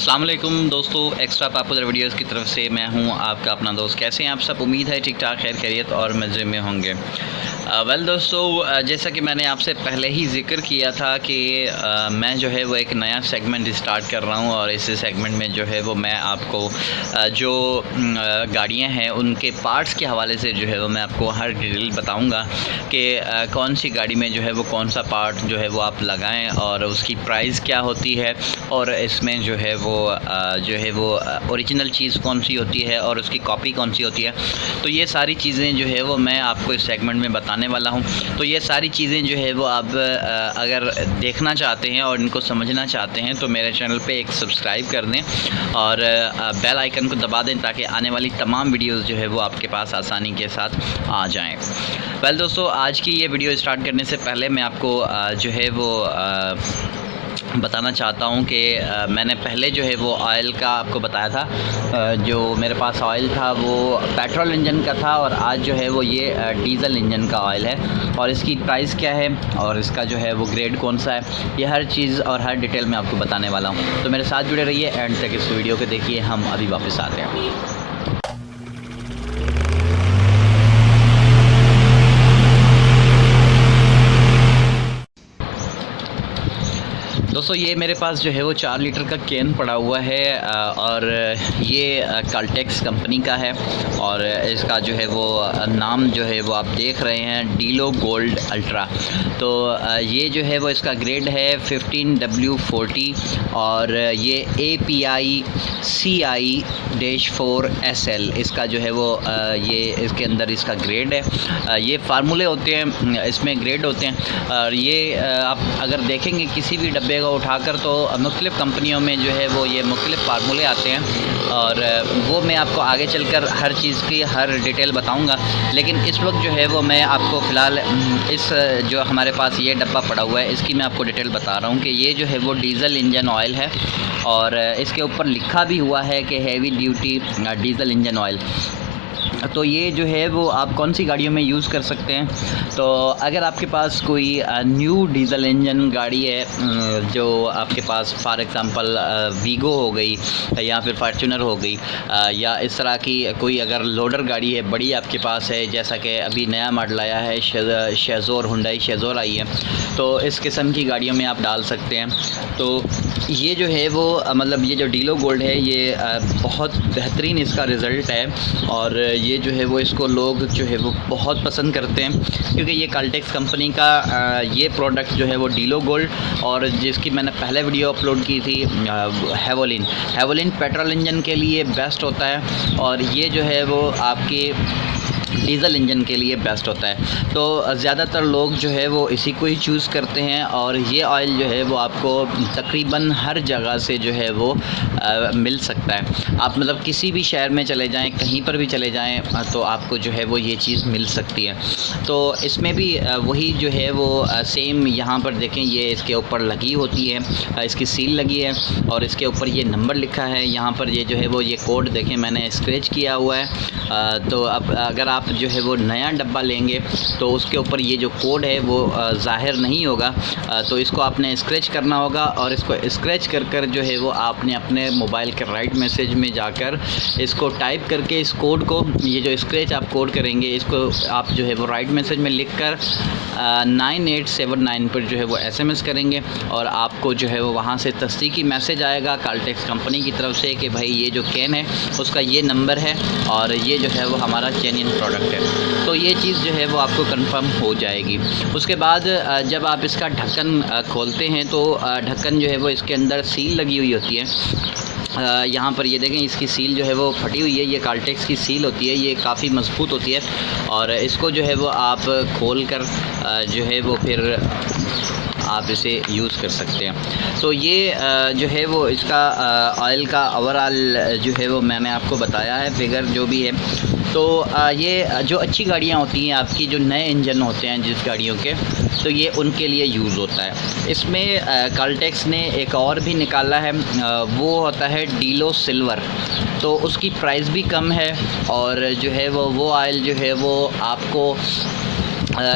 अस्सलाम वालेकुम दोस्तों, एक्स्ट्रा पॉपुलर वीडियोस की तरफ से मैं हूं आपका अपना दोस्त। कैसे हैं आप सब? उम्मीद है ठीक ठाक, खैर खैरियत और मज़े में होंगे। वेल दोस्तों, जैसा कि मैंने आपसे पहले ही ज़िक्र किया था कि मैं जो है वो एक नया सेगमेंट स्टार्ट कर रहा हूं और इस सेगमेंट में जो है वो मैं आपको जो गाड़ियां हैं उनके पार्ट्स के हवाले से जो है वो मैं आपको हर डिटेल बताऊंगा कि कौन सी गाड़ी में जो है वो कौन सा पार्ट जो है वो आप लगाएं और उसकी प्राइस क्या होती है और इसमें जो है वो ओरिजिनल चीज़ कौन सी होती है और उसकी कॉपी कौन सी होती है। तो ये सारी चीज़ें जो है वो मैं आपको इस सेगमेंट में बताने वाला हूँ। तो ये सारी चीज़ें जो है वो आप अगर देखना चाहते हैं और इनको समझना चाहते हैं तो मेरे चैनल पे एक सब्सक्राइब कर दें और बेल आइकन को दबा दें ताकि आने वाली तमाम वीडियोस जो है वो आपके पास आसानी के साथ आ जाएं। वेल दोस्तों, आज की ये वीडियो स्टार्ट करने से पहले मैं आपको जो है वो बताना चाहता हूँ कि मैंने पहले जो है वो ऑयल का आपको बताया था। जो मेरे पास ऑयल था वो पेट्रोल इंजन का था और आज जो है वो ये डीज़ल इंजन का ऑयल है और इसकी प्राइस क्या है और इसका जो है वो ग्रेड कौन सा है, ये हर चीज़ और हर डिटेल मैं आपको बताने वाला हूँ। तो मेरे साथ जुड़े रहिए, एंड तक इस वीडियो को देखिए। हम अभी वापस आते हैं। दोस्तों, ये मेरे पास जो है वो 4 लीटर का कैन पड़ा हुआ है और ये काल्टेक्स कंपनी का है और इसका जो है वो नाम जो है वो आप देख रहे हैं, डीलो गोल्ड अल्ट्रा। तो ये जो है वो इसका ग्रेड है 15W40 और ये API CI-4SL इसका जो है वो ये इसके अंदर इसका ग्रेड है। ये फार्मूले होते हैं, इसमें ग्रेड होते हैं और ये आप अगर देखेंगे किसी भी डब्बे को उठाकर तो मुख्तलिफ़ कंपनियों में जो है वो ये मुख्तलिफ़ फार्मूले आते हैं और वो मैं आपको आगे चलकर हर चीज़ की हर डिटेल बताऊंगा। लेकिन इस वक्त जो है वो मैं आपको फ़िलहाल इस जो हमारे पास ये डब्बा पड़ा हुआ है इसकी मैं आपको डिटेल बता रहा हूँ कि ये जो है वो डीज़ल इंजन ऑयल है और इसके ऊपर लिखा भी हुआ है कि heavy duty diesel engine oil. तो ये जो है वो आप कौन सी गाड़ियों में यूज़ कर सकते हैं। तो अगर आपके पास कोई न्यू डीज़ल इंजन गाड़ी है जो आपके पास फॉर एग्ज़ाम्पल वीगो हो गई या फिर फार्चूनर हो गई या इस तरह की कोई अगर लोडर गाड़ी है बड़ी आपके पास है, जैसा कि अभी नया मॉडल आया है शेज़ोर, हुंडई शेज़ोर आई है, तो इस किस्म की गाड़ियों में आप डाल सकते हैं। तो ये जो है वो मतलब ये जो डीलो गोल्ड है ये बहुत बेहतरीन इसका रिज़ल्ट है और ये जो है वो इसको लोग जो है वो बहुत पसंद करते हैं क्योंकि ये काल्टेक्स कंपनी का ये प्रोडक्ट जो है वो डीलो गोल्ड और जिसकी मैंने पहले वीडियो अपलोड की थी हेवोलिन पेट्रोल इंजन के लिए बेस्ट होता है और ये जो है वो आपके डीज़ल इंजन के लिए बेस्ट होता है। तो ज़्यादातर लोग जो है वो इसी को ही चूज़ करते हैं और ये ऑयल जो है वो आपको तकरीबन हर जगह से जो है वो मिल सकता है। आप मतलब किसी भी शहर में चले जाएं, कहीं पर भी चले जाएं तो आपको जो है वो ये चीज़ मिल सकती है। तो इसमें भी वही जो है वो सेम यहाँ पर देखें, ये इसके ऊपर लगी होती है, इसकी सील लगी है और इसके ऊपर ये नंबर लिखा है। यहाँ पर ये जो है वो ये कोड देखें मैंने स्क्रैच किया हुआ है। तो अब अगर आप जो है वो नया डब्बा लेंगे तो उसके ऊपर ये जो कोड है वो ज़ाहिर नहीं होगा, तो इसको आपने स्क्रैच करना होगा और इसको स्क्रैच कर जो है वो आपने अपने मोबाइल के राइट मैसेज में जाकर इसको टाइप करके इस कोड को, ये जो स्क्रैच आप कोड करेंगे इसको आप जो है वो राइट मैसेज में लिख कर 9879 पर जो है वो SMS करेंगे और आपको जो है वो वहाँ से तस्दीकी मैसेज आएगा काल्टेक्स कंपनी की तरफ से कि भाई ये जो कैन है उसका ये नंबर है और ये जो है वो हमारा जेन्युइन प्रोडक्ट है। तो ये चीज़ जो है वो आपको कंफर्म हो जाएगी। उसके बाद जब आप इसका ढक्कन खोलते हैं तो ढक्कन जो है वो इसके अंदर सील लगी हुई होती है। यहाँ पर ये देखें, इसकी सील जो है वो फटी हुई है, ये काल्टेक्स की सील होती है, ये काफ़ी मजबूत होती है और इसको जो है वो आप खोल कर जो है वो फिर आप इसे यूज़ कर सकते हैं। तो ये जो है वो इसका ऑयल का ओवरऑल जो है वो मैंने आपको बताया है, फिगर जो भी है। तो ये जो अच्छी गाड़ियाँ होती हैं आपकी, जो नए इंजन होते हैं जिस गाड़ियों के, तो ये उनके लिए यूज़ होता है। इसमें काल्टेक्स ने एक और भी निकाला है, वो होता है डीलो सिल्वर। तो उसकी प्राइस भी कम है और जो है वो ऑयल जो है वो आपको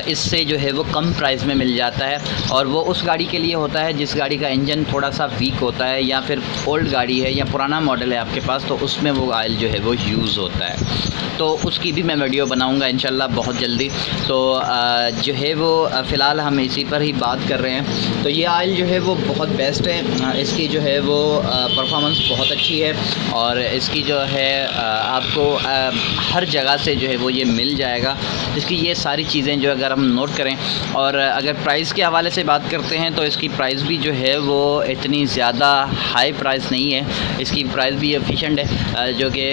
इससे जो है वो कम प्राइस में मिल जाता है, और वो उस गाड़ी के लिए होता है जिस गाड़ी का इंजन थोड़ा सा वीक होता है, या फिर ओल्ड गाड़ी है या पुराना मॉडल है आपके पास, तो उसमें वो ऑयल जो है वो यूज़ होता है। तो उसकी भी मैं वीडियो बनाऊंगा इंशाल्लाह बहुत जल्दी। तो जो है वो फ़िलहाल हम इसी पर ही बात कर रहे हैं। तो ये ऑयल जो है वो बहुत बेस्ट है, इसकी जो है वो परफॉर्मेंस बहुत अच्छी है, और इसकी जो है आपको हर जगह से जो है वो ये मिल जाएगा। इसकी ये सारी चीज़ें जो अगर हम नोट करें, और अगर प्राइस के हवाले से बात करते हैं तो इसकी प्राइस भी जो है वो इतनी ज़्यादा हाई प्राइस नहीं है, इसकी प्राइस भी एफिशिएंट है, जो कि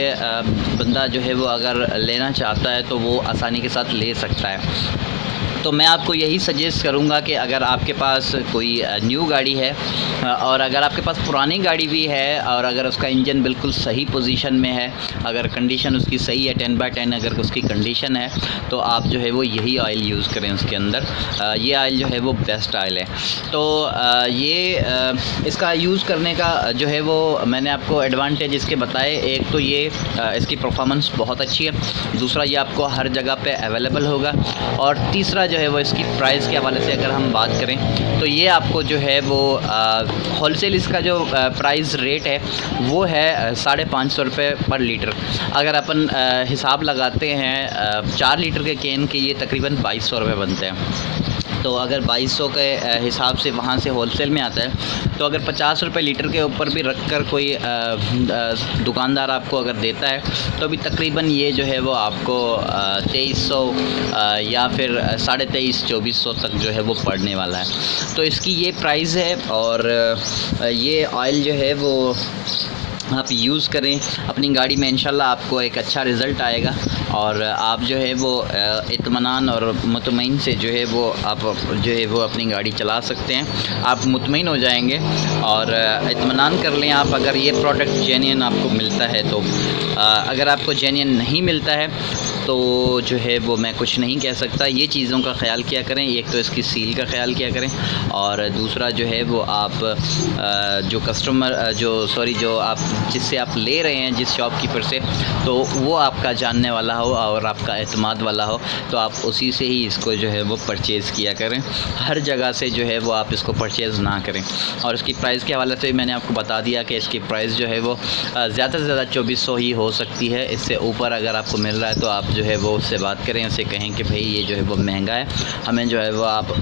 बंदा जो है वो अगर लेना चाहता है तो वो आसानी के साथ ले सकता है। तो मैं आपको यही सजेस्ट करूंगा कि अगर आपके पास कोई न्यू गाड़ी है, और अगर आपके पास पुरानी गाड़ी भी है, और अगर उसका इंजन बिल्कुल सही पोजीशन में है, अगर कंडीशन उसकी सही है 10/10 अगर उसकी कंडीशन है, तो आप जो है वो यही ऑयल यूज़ करें उसके अंदर। ये ऑयल जो है वो बेस्ट ऑयल है। तो ये इसका यूज़ करने का जो है वो मैंने आपको एडवांटेज इसके बताए। एक तो ये इसकी परफॉर्मेंस बहुत अच्छी है, दूसरा ये आपको हर जगह पे अवेलेबल होगा, और तीसरा जो है वो इसकी प्राइस के हवाले से अगर हम बात करें तो ये आपको जो है वो होलसेल इसका जो प्राइस रेट है वो है 550 रुपये पर लीटर। अगर अपन हिसाब लगाते हैं 4 लीटर के कैन के ये तकरीबन 2200 रुपये बनते हैं। तो अगर 2200 के हिसाब से वहाँ से होलसेल में आता है, तो अगर 50 रुपये लीटर के ऊपर भी रख कर कोई दुकानदार आपको अगर देता है, तो भी तकरीबन ये जो है वो आपको 2300 या फिर 2350-2400 तक जो है वो पड़ने वाला है। तो इसकी ये प्राइस है, और ये ऑयल जो है वो आप यूज़ करें अपनी गाड़ी में, इंशाल्लाह आपको एक अच्छा रिज़ल्ट आएगा, और आप जो है वो इत्मीनान और मुतमईन से जो है वो आप जो है वो अपनी गाड़ी चला सकते हैं। आप मुतमईन हो जाएंगे और इत्मीनान कर लें आप, अगर ये प्रोडक्ट जेन्युइन आपको मिलता है तो। अगर आपको जेन्युइन नहीं मिलता है तो जो है वो मैं कुछ नहीं कह सकता। ये चीज़ों का ख्याल किया करें, एक तो इसकी सील का ख्याल किया करें, और दूसरा जो है वो आप जो कस्टमर जो आप जिससे आप ले रहे हैं जिस शॉपकीपर से, तो वो आपका जानने वाला हो और आपका एतमाद वाला हो, तो आप उसी से ही इसको जो है वो परचेज़ किया करें। हर जगह से जो है वो आप इसको परचेज़ ना करें। और इसकी प्राइस के हवाले से मैंने आपको बता दिया कि इसकी प्राइस जो है वो ज़्यादा से ज़्यादा 2400 ही हो सकती है। इससे ऊपर अगर आपको मिल रहा है तो आप जो है वो उससे बात करें, उससे कहें कि भाई ये जो है वो महंगा है, हमें जो है वो आप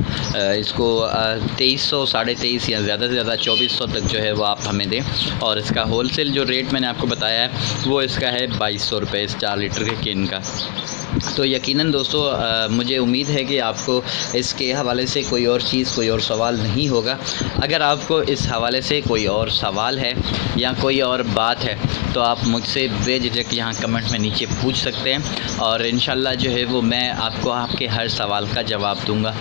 इसको 2300, 2350 या ज़्यादा से ज़्यादा 2400 तक जो है वो आप हमें दें। और इसका होलसेल जो रेट मैंने आपको बताया है वो इसका है 2200 रुपये इस 4 लीटर के कैन का। तो यकीनन दोस्तों मुझे उम्मीद है कि आपको इसके हवाले से कोई और चीज़, कोई और सवाल नहीं होगा। अगर आपको इस हवाले से कोई और सवाल है या कोई और बात है तो आप मुझसे बेझिझक यहाँ कमेंट में नीचे पूछ सकते हैं, और इंशाल्लाह जो है वो मैं आपको आपके हर सवाल का जवाब दूँगा।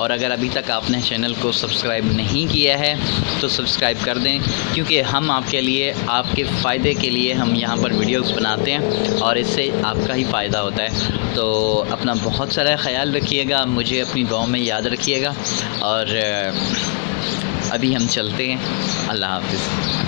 और अगर अभी तक आपने चैनल को सब्सक्राइब नहीं किया है तो सब्सक्राइब कर दें, क्योंकि हम आपके लिए, आपके फ़ायदे के लिए हम यहाँ पर वीडियोस बनाते हैं, और इससे आपका ही फ़ायदा होता है। तो अपना बहुत सारा ख्याल रखिएगा, मुझे अपनी दुआओं में याद रखिएगा, और अभी हम चलते हैं। अल्लाह हाफ़िज़।